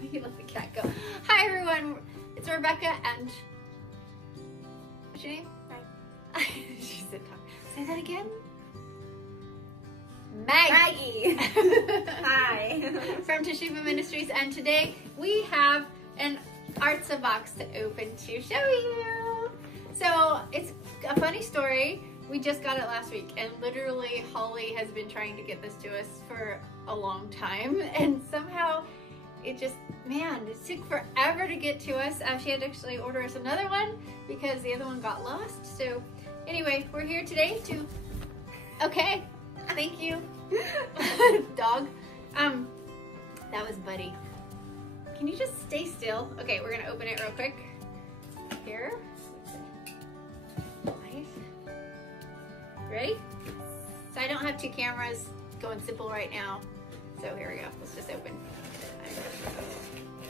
You let the cat go. Hi everyone, it's Rebekah and what's your name? Hi. She said talk. Say that again. Maggie. Hi. From Teshuvah Ministries, and today we have an Artza Box to open to show you. So it's a funny story. We just got it last week, and literally Holly has been trying to get this to us for a long time, and somehow it just, man, it took forever to get to us. She had to actually order us another one because the other one got lost. So anyway, we're here today to, okay, thank you, dog. That was Buddy. Can you just stay still? Okay, we're gonna open it real quick. Here. Nice. Ready? So I don't have two cameras going simple right now. So here we go. Let's just open.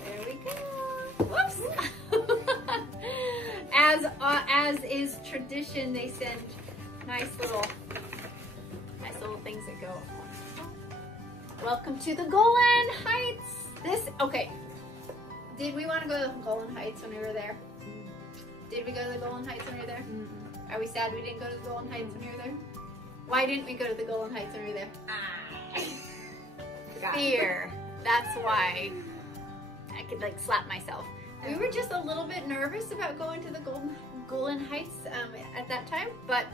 There we go. Whoops. As is tradition, they send nice little things that go. Welcome to the Golan Heights. Okay. Did we want to go to the Golan Heights when we were there? Did we go to the Golan Heights when we were there? Are we sad we didn't go to the Golan Heights when we were there? Why didn't we go to the Golan Heights when we were there? Fear. That's why I could like slap myself. We were just a little bit nervous about going to the Golan Heights at that time, but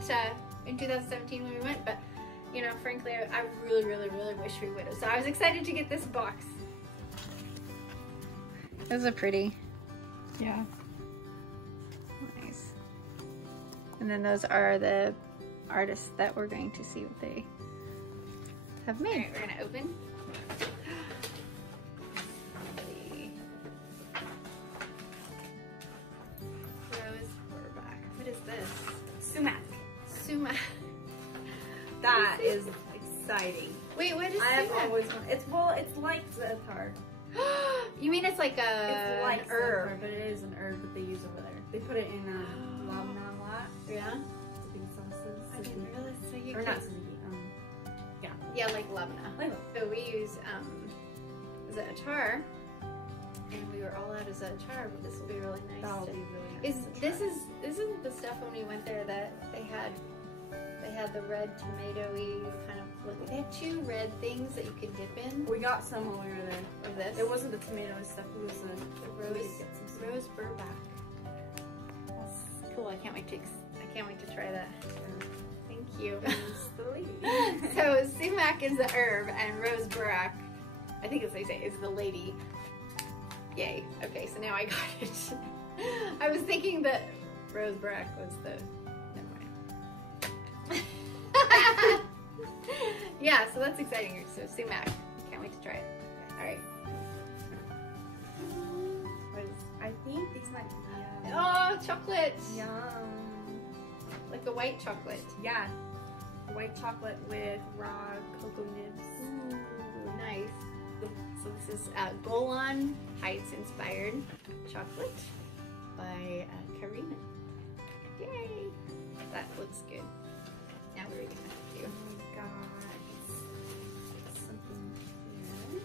in 2017 when we went, but you know, frankly, I really, really, really wish we would have. So I was excited to get this box. Those are pretty. Yeah. Nice. And then those are the artists that we're going to see what they have made. All right, we're gonna open. Rose Burback. What is this? Sumac. That is exciting. Wait, what is I have sumac? always wanted. It's like za'atar. You mean it's like It's like an herb? za'atar, but it is an herb that they use over there. They put it in labna a lot. Yeah. Dipping sauces. I didn't realize. So you Or can, not tzatziki. Yeah. yeah, like labna. Like So we use za'atar, and we were all out of za'atar, but this will be really nice. that'll to, be really nice. Isn't the stuff when we went there that they had the red tomatoey kind of look. They had two red things that you could dip in. We got some when we were there. Of this. It wasn't the tomato stuff. It was the rose burback. That's cool. I can't wait to try that. Thank you. So sumac is the herb, and rose burback, I think as they say, is the lady. Yay. Okay, so now I got it. I was thinking that rose burback was the. Yeah, so that's exciting. So sumac, can't wait to try it. All right. I think these might be. Oh, chocolate! Yum. Like a white chocolate. Yeah. White chocolate with raw cocoa nibs. Ooh, nice. So this is Golan Heights inspired chocolate by Karina. Yay! That looks good. Now we're gonna do. Something here.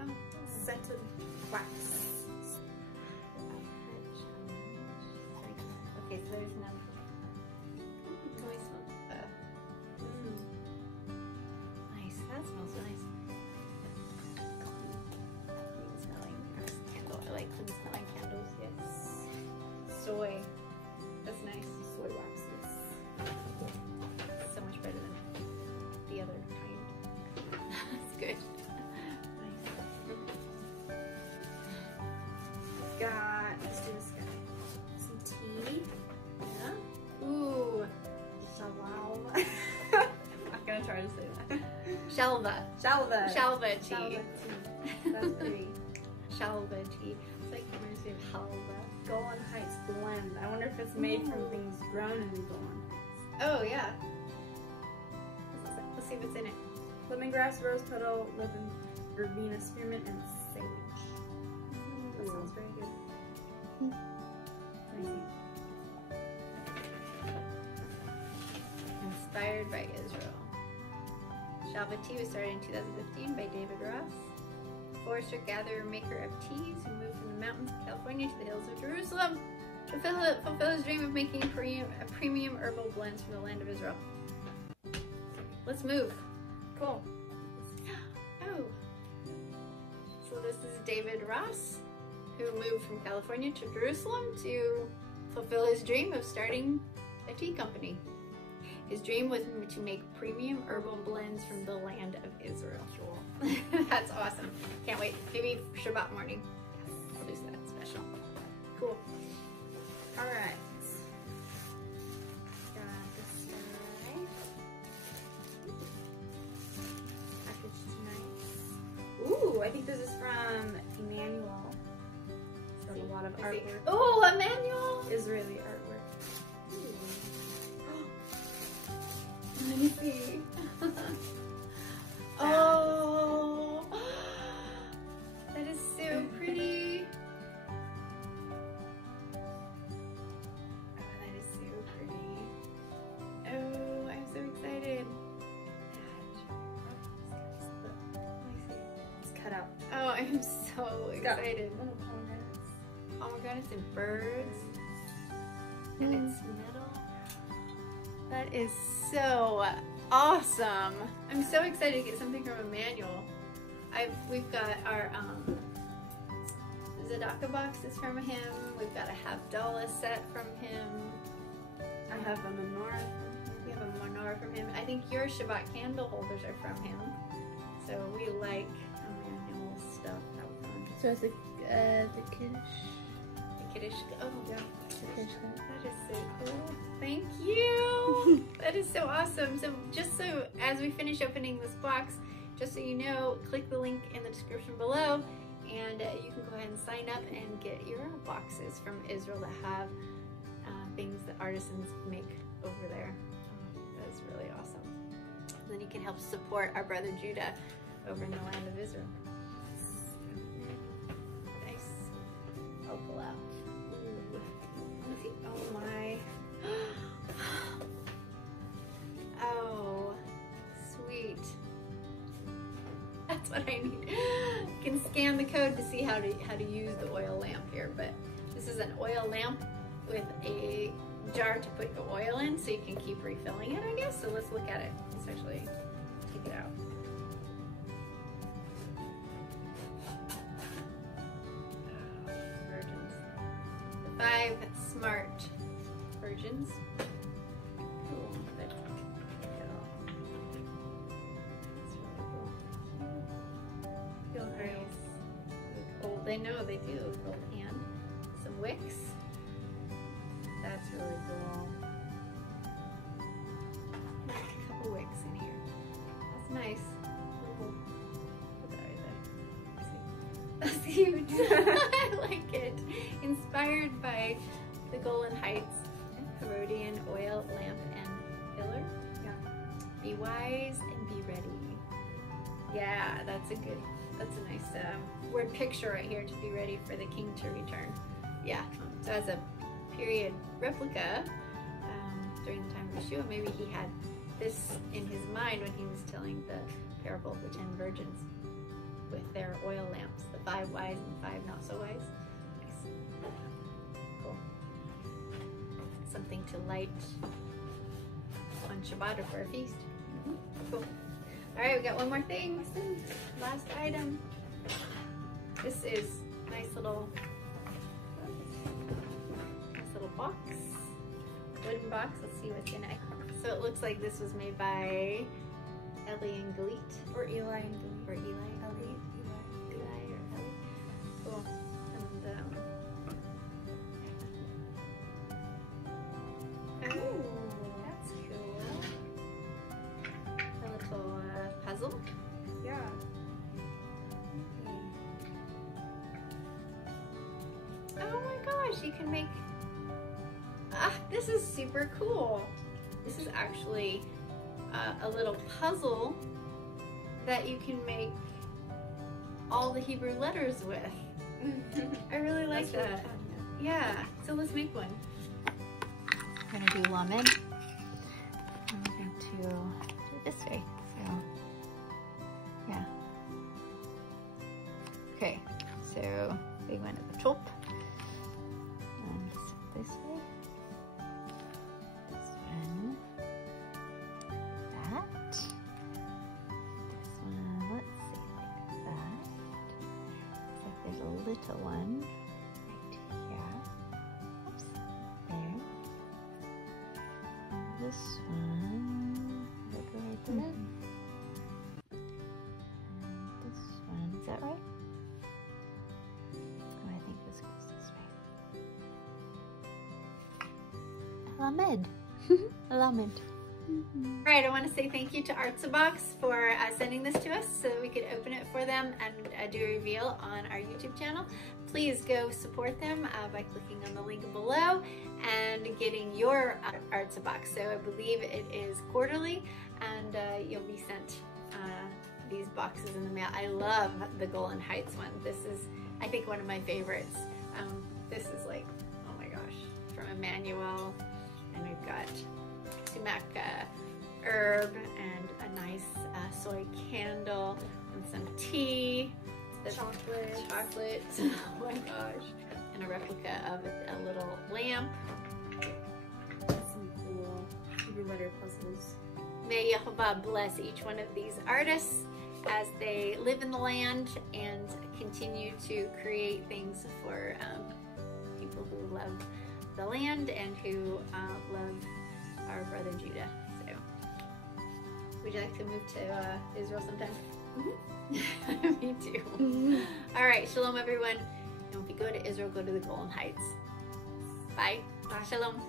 Oh, scented wax. Okay, so there's none. Can we smell? Nice. That smells nice. Clean smelling candle. I like clean smelling candles. Yes. Soy. That's nice. Soy wax, yes. So much better than the other kind. That's good. Let's do this guy. Some tea. Yeah. Ooh. Shalom. I'm not gonna try to say that. Shalva. Shalva. Shalva tea. Shalva tea. That's pretty. Shalva tea. It's like reminds me of halva. Golan Heights blend. I wonder if it's made from things grown in Golan Heights. Oh yeah. Let's see what's in it. Lemongrass, rose petal, lemon, verbena, spearmint, and sage. That sounds very good. Let me see. inspired by Israel. Shalva Tea was started in 2015 by David Ross. Forester gatherer maker of teas who moved from the mountains of California to the hills of Jerusalem to fulfill his dream of making premium herbal blends from the land of Israel. Let's move. Cool. Oh. So this is David Ross, who moved from California to Jerusalem to fulfill his dream of starting a tea company. His dream was to make premium herbal blends from the land of Israel. Cool. That's awesome. Can't wait. Maybe Shabbat morning. I'll do that special. Cool. All right. Got this guy. Packaged tonight. Ooh, I think this is from Emmanuel. So a lot of artwork. Oh, Emmanuel! Israeli artwork. Let me see. Oh, that is so pretty. Oh, that is so pretty. Oh, I'm so excited. It's cut out. Oh, I'm so excited. Little pomegranates. Pomegranates and birds. And it's metal. That is so awesome. I'm so excited to get something from Emmanuel. We've got our Tzedakah box is from him. We've got a Havdalah set from him. I have a menorah. We have a menorah from him. I think your Shabbat candle holders are from him. So we like Emmanuel stuff. So it's the Kiddush. The Kiddush. Oh, yeah. The Kiddush. That is so cool. Thank you. That is so awesome. So just so as we finish opening this box, just so you know, click the link in the description below and you can go ahead and sign up and get your boxes from Israel that have things that artisans make over there. That is really awesome. And then you can help support our brother Judah over in the land of Israel. Nice. I'll pull out. Oh my. Oh, sweet. That's what I need. You can scan the code to see how to use the oil lamp here, but this is an oil lamp with a jar to put the oil in so you can keep refilling it, I guess. So let's look at it. Let's actually take it out. Virgins. The 5 smart virgins. Cool. But, that's really cool. Feel nice. Oh, they know they do. Gold hand. Some wicks. That's really cool. A couple wicks in here. That's nice. Cool. Put that right there. See? That's huge. I like it. Inspired by the Golan Heights Herodian oil lamp and pillar. Yeah. Be wise and be ready. Yeah, that's a nice word picture right here, to be ready for the king to return. Yeah. So as a period replica during the time of Yeshua, maybe he had this in his mind when he was telling the parable of the 10 virgins with their oil lamps, the 5 wise and 5 not so wise. Nice. Cool. Something to light on Shabbat or for a feast. Cool. All right, we got one more thing. Last item. This is a nice little box, wooden box. Let's see what's in it. So it looks like this was made by Eli and Galit, Or Eli and Galit. or Eli, Eli or Eli. Cool. And oh, that's cool. A little puzzle. Yeah. Oh my gosh, you can make. This is super cool. This is actually a little puzzle that you can make all the Hebrew letters with. I really like that. Really fun, Yeah, so let's make one. We're gonna do lamed. And we're going to do this way. So, yeah. Okay, so big one at the top. And this way. This one. That. This one, let's see, like that. Looks like there's a little one right here. Oops, there. And this one, will go right there. And this one, is that right? Oh, I think this goes this way. Alamed. Alamed. All right, I want to say thank you to Artza Box for sending this to us so that we could open it for them and do a reveal on our YouTube channel. Please go support them by clicking on the link below and getting your Artza Box. So I believe it is quarterly, and you'll be sent these boxes in the mail. I love the Golan Heights one. This is, I think, one of my favorites. This is like, oh my gosh, from Emmanuel, and we've got sumac herb and a nice soy candle and some tea. Chocolate. Oh my gosh. And a replica of a little lamp. Some cool letter puzzles. May Yehovah bless each one of these artists as they live in the land and continue to create things for people who love the land and who love our brother Judah. So, would you like to move to Israel sometime? Mm-hmm. Me too. Mm-hmm. All right, shalom everyone. And if you go to Israel, go to the Golan Heights. Bye. Bye. Shalom.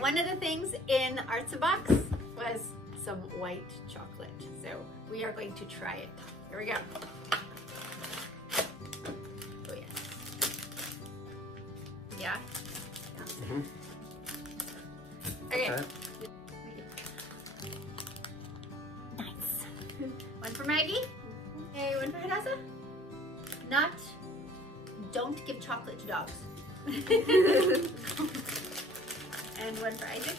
One of the things in Artza Box was some white chocolate. So we are going to try it. Here we go. Oh yes. Yeah? Mm-hmm. Okay. Nice. One for Maggie. Okay, one for Hadassah. Don't give chocolate to dogs. And one for Isaac.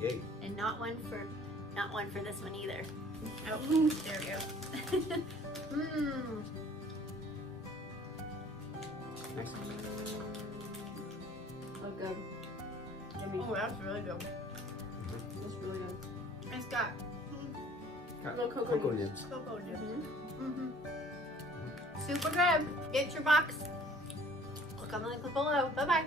Yay. And not one for this one either. Oh, there we go. Mmm. Nice. Oh, good. Yummy. Oh, that's really good. That's really good. It's got Little cocoa nibs. cocoa nibs. Super good. Get your box. Click on the link below. Bye bye.